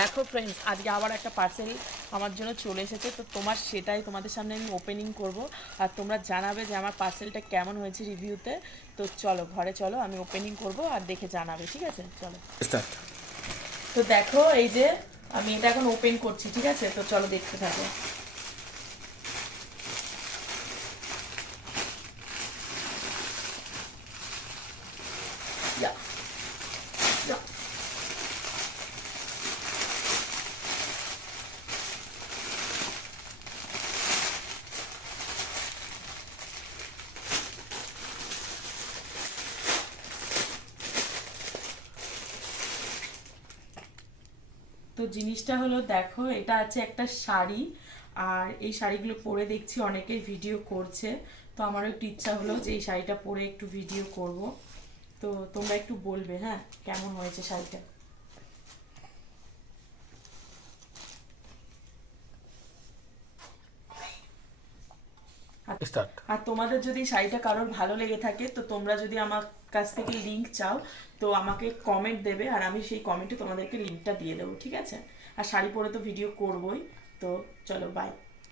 দেখো ফ্রেন্ডস, আজকে আবার একটা পার্সেল আমার জন্য চলে এসেছে, তো সেটাই তোমাদের সামনে আমি ওপেনিং করব। আর তোমরা জানাবে যে আমার পার্সেলটা কেমন হয়েছে রিভিউতে। তো চলো ঘরে চলো, আমি ওপেনিং করব আর দেখে জানাবে, ঠিক আছে? চলো স্টার্ট। তো দেখো এই যে আমি এটা এখন ওপেন করছি, ঠিক আছে? তো চলো দেখতে থাকো। ইয়া, ইয়া। তো জিনিসটা হলো, দেখো এটা আছে একটা শাড়ি। আর এই শাড়িগুলো পরে দেখছি অনেকেই ভিডিও করছে, তো আমারও একটু ইচ্ছা হলো যে এই শাড়িটা পরে একটু ভিডিও করব। তো তোমরা একটু বলবে হ্যাঁ কেমন হয়েছে শাড়িটা। আর স্টার্ট। আর তোমাদের যদি শাড়িটা কারোর ভালো লেগে থাকে, তো তোমরা যদি আমার কাছ থেকে লিংক চাও, তো আমাকে কমেন্ট দেবে, আর আমি সেই কমেন্টে তোমাদেরকে লিংকটা দিয়ে দেবো, ঠিক আছে? আর শাড়ি পরে তো ভিডিও করবোই। তো চলো বাই।